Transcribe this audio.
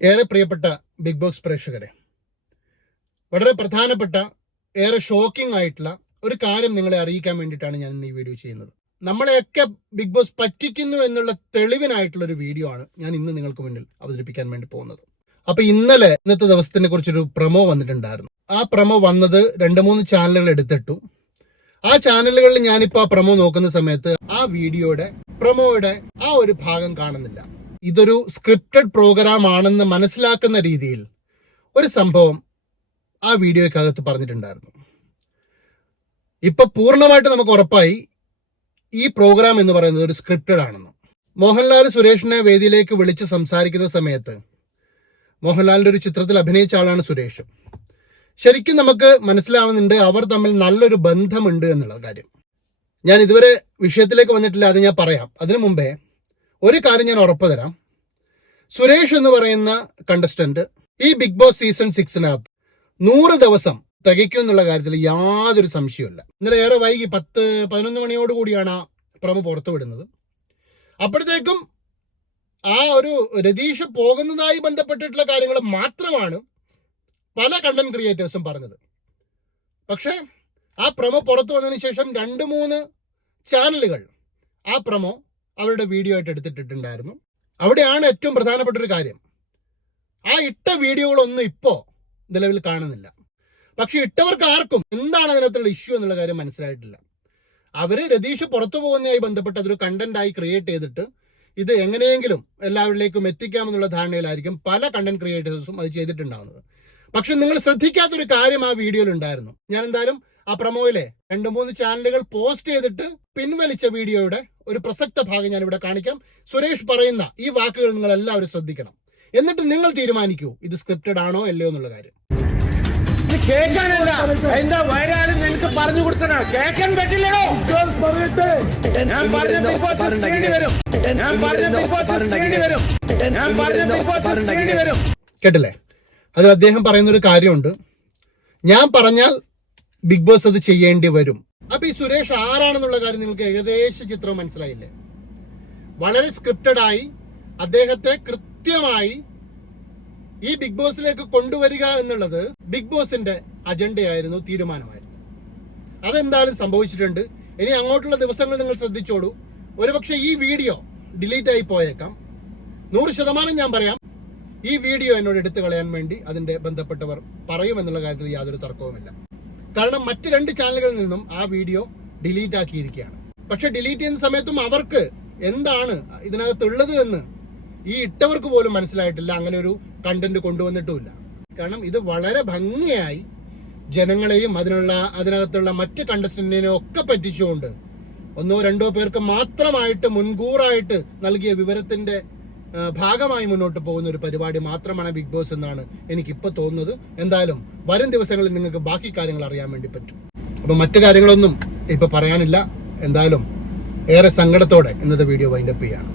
ഏറെ പ്രിയപ്പെട്ട big boss പ്രേക്ഷകരെ. വളരെ പ്രധാനപ്പെട്ട ഏറെ ഷോക്കിംഗ് ആയിട്ടുള്ള ഒരു കാര്യം നിങ്ങളെ അറിയിക്കാൻ വേണ്ടിയിട്ടാണ് ഞാൻ ഇന്ന് ഈ വീഡിയോ ചെയ്യുന്നത്. നമ്മളെയൊക്കെ ബിഗ് ബോസ് പറ്റിക്കുന്നു എന്നുള്ള തെളിവിനായിട്ടുള്ള ഒരു വീഡിയോ ആണ് ഞാൻ ഇന്ന് നിങ്ങൾക്ക് മുന്നിൽ അവതരിപ്പിക്കാൻ വേണ്ടി പോകുന്നത്. അപ്പൊ ഇന്നലെ ഇന്നത്തെ ദിവസത്തിനെ കുറിച്ചൊരു പ്രമോ വന്നിട്ടുണ്ടായിരുന്നു. ആ പ്രമോ വന്നത് രണ്ട് മൂന്ന് ചാനലുകൾ എടുത്തിട്ടു. ആ ചാനലുകളിൽ ഞാനിപ്പോ ആ പ്രമോ നോക്കുന്ന സമയത്ത് ആ വീഡിയോയുടെ പ്രമോയുടെ ആ ഒരു ഭാഗം കാണുന്നില്ല. ഇതൊരു സ്ക്രിപ്റ്റഡ് പ്രോഗ്രാം ആണെന്ന് മനസ്സിലാക്കുന്ന രീതിയിൽ ഒരു സംഭവം ആ വീഡിയോയ്ക്കകത്ത് പറഞ്ഞിട്ടുണ്ടായിരുന്നു. ഇപ്പൊ പൂർണമായിട്ട് നമുക്ക് ഉറപ്പായി ഈ പ്രോഗ്രാം എന്ന് പറയുന്നത് ഒരു സ്ക്രിപ്റ്റഡ് ആണെന്ന്. മോഹൻലാൽ സുരേഷിനെ വേദിയിലേക്ക് വിളിച്ച് സംസാരിക്കുന്ന സമയത്ത് മോഹൻലാലിന്റെ ഒരു ചിത്രത്തിൽ അഭിനയിച്ച ആളാണ് സുരേഷ്. ശരിക്കും നമുക്ക് മനസ്സിലാവുന്നുണ്ട് അവർ തമ്മിൽ നല്ലൊരു ബന്ധമുണ്ട് എന്നുള്ള കാര്യം. ഞാൻ ഇതുവരെ വിഷയത്തിലേക്ക് വന്നിട്ടില്ല അത് ഞാൻ പറയാം. അതിനു മുമ്പേ ഒരു കാര്യം ഞാൻ ഉറപ്പ് തരാം. സുരേഷ് എന്ന് പറയുന്ന കണ്ടസ്റ്റന്റ് ഈ ബിഗ് ബോസ് സീസൺ സിക്സിനകത്ത് നൂറ് ദിവസം തികയ്ക്കും എന്നുള്ള കാര്യത്തിൽ യാതൊരു സംശയമില്ല ഇന്നലെ ഏറെ വൈകി പത്ത് പതിനൊന്ന് മണിയോട് കൂടിയാണ് ആ പ്രമ പുറത്തു വിടുന്നത്. അപ്പോഴത്തേക്കും ആ ഒരു രതീഷ് പോകുന്നതായി ബന്ധപ്പെട്ടിട്ടുള്ള കാര്യങ്ങൾ മാത്രമാണ് പല കണ്ടന്റ് ക്രിയേറ്റേഴ്സും പറഞ്ഞത്. പക്ഷേ ആ പ്രമോ പുറത്തു വന്നതിന് ശേഷം രണ്ട് മൂന്ന് ചാനലുകൾ ആ പ്രമോ അവരുടെ വീഡിയോ ആയിട്ട് എടുത്തിട്ടിട്ടുണ്ടായിരുന്നു. അവിടെയാണ് ഏറ്റവും പ്രധാനപ്പെട്ട ഒരു കാര്യം. ആ ഇട്ട വീഡിയോകളൊന്നും ഇപ്പോൾ നിലവിൽ കാണുന്നില്ല. പക്ഷെ ഇട്ടവർക്ക് ആർക്കും എന്താണ് അതിനകത്തുള്ള ഇഷ്യൂ എന്നുള്ള കാര്യം മനസ്സിലായിട്ടില്ല. അവർ രതീഷ് പുറത്തു പോകുന്നതായി ബന്ധപ്പെട്ട് അതൊരു കണ്ടന്റായി ക്രിയേറ്റ് ചെയ്തിട്ട് ഇത് എങ്ങനെയെങ്കിലും എല്ലാവരിലേക്കും എത്തിക്കാമെന്നുള്ള ധാരണയിലായിരിക്കും പല കണ്ടന്റ് ക്രിയേറ്റേഴ്സും അത് ചെയ്തിട്ടുണ്ടാവുന്നത്. പക്ഷെ നിങ്ങൾ ശ്രദ്ധിക്കാത്തൊരു കാര്യം ആ വീഡിയോയിൽ ഉണ്ടായിരുന്നു. ഞാൻ എന്തായാലും ആ പ്രമോയിലെ രണ്ട് മൂന്ന് ചാനലുകൾ പോസ്റ്റ് ചെയ്തിട്ട് പിൻവലിച്ച വീഡിയോയുടെ ഒരു പ്രസക്ത ഭാഗം ഞാൻ ഇവിടെ കാണിക്കാം. സുരേഷ് പറയുന്ന ഈ വാക്കുകൾ നിങ്ങൾ എല്ലാവരും ശ്രദ്ധിക്കണം. എന്നിട്ട് നിങ്ങൾ തീരുമാനിക്കൂ ഇത് സ്ക്രിപ്റ്റഡ് ആണോ അല്ലയോ എന്നുള്ള കാര്യം. കേൾക്കാനല്ല. എന്താ വരാനും നിനക്ക് പറഞ്ഞു കൊടുത്തനാ കേൾക്കാൻ പറ്റില്ലടോ ഞാൻ പറഞ്ഞ ബിഗ് ബോസ് ചെയ്യേണ്ടി വരും. ഞാൻ പറഞ്ഞ ബിഗ് ബോസ് ചെയ്യേണ്ടി വരും. ഞാൻ പറഞ്ഞ ബിഗ് ബോസ് ചെയ്യേണ്ടി വരും. കേട്ടില്ലേ? അതിൽ അദ്ദേഹം പറയുന്ന ഒരു കാര്യമുണ്ട്. ഞാൻ പറഞ്ഞാൽ ബിഗ് ബോസ് അത് ചെയ്യേണ്ടി വരും. അപ്പൊ ഈ സുരേഷ് ആരാണെന്നുള്ള കാര്യം നിങ്ങൾക്ക് ഏകദേശ ചിത്രം മനസ്സിലായില്ലേ? വളരെ സ്ക്രിപ്റ്റഡ് ആയി അദ്ദേഹത്തെ കൃത്യമായി ഈ ബിഗ് ബോസിലേക്ക് കൊണ്ടുവരിക എന്നുള്ളത് ബിഗ് ബോസിന്റെ അജണ്ടയായിരുന്നു തീരുമാനമായിരുന്നു. അതെന്തായാലും സംഭവിച്ചിട്ടുണ്ട്. ഇനി അങ്ങോട്ടുള്ള ദിവസങ്ങൾ നിങ്ങൾ ശ്രദ്ധിച്ചോളൂ. ഒരുപക്ഷെ ഈ വീഡിയോ ഡിലീറ്റ് ആയി പോയേക്കാം. നൂറ് ശതമാനം ഞാൻ പറയാം. ഈ വീഡിയോ എന്നോട് എടുത്തു കളയാൻ വേണ്ടി അതിന്റെ ബന്ധപ്പെട്ടവർ പറയുമെന്നുള്ള കാര്യത്തിൽ യാതൊരു തർക്കവുമില്ല. കാരണം മറ്റ് രണ്ട് ചാനലുകളിൽ നിന്നും ആ വീഡിയോ ഡിലീറ്റ് ആക്കിയിരിക്കുകയാണ്. പക്ഷെ ഡിലീറ്റ് ചെയ്യുന്ന സമയത്തും അവർക്ക് എന്താണ് ഇതിനകത്തുള്ളത് എന്ന് ഈ ഇട്ടവർക്ക് പോലും മനസ്സിലായിട്ടില്ല. അങ്ങനെ ഒരു കണ്ടന്റ് കൊണ്ടുവന്നിട്ടുമില്ല. കാരണം ഇത് വളരെ ഭംഗിയായി ജനങ്ങളെയും അതിനുള്ള അതിനകത്തുള്ള മറ്റ് കണ്ടസ്റ്റന്റിനെയും ഒക്കെ പറ്റിച്ചുകൊണ്ട് ഒന്നോ രണ്ടോ പേർക്ക് മാത്രമായിട്ട് മുൻകൂറായിട്ട് നൽകിയ വിവരത്തിന്റെ ഭാഗമായി മുന്നോട്ട് പോകുന്ന ഒരു പരിപാടി മാത്രമാണ് ബിഗ് ബോസ് എന്നാണ് എനിക്ക് എനിക്കിപ്പോൾ തോന്നുന്നത്. എന്തായാലും വരും ദിവസങ്ങളിൽ നിങ്ങൾക്ക് ബാക്കി കാര്യങ്ങൾ അറിയാൻ വേണ്ടി പറ്റും. അപ്പൊ മറ്റു കാര്യങ്ങളൊന്നും ഇപ്പൊ പറയാനില്ല. എന്തായാലും ഏറെ സങ്കടത്തോടെ ഇന്നത്തെ വീഡിയോ വൈൻഡപ്പ് ചെയ്യാണ്.